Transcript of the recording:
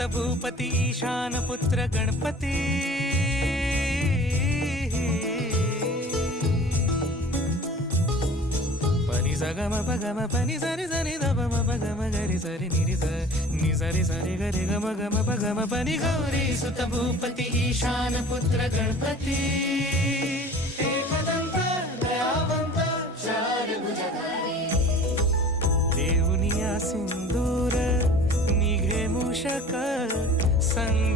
सुत भूपती ईशान पुत्र गणपती पनी सगम पगम पनी सरी सरी दबम पगम गरी सरी निरी नि सरी सरी गरी गम गम पगम पनी गौरी सुत भूपती ईशान पुत्र गणपती एकदंत दयावंत चार भुजधारी देऊनिया सिंदूर निघे मूषक संग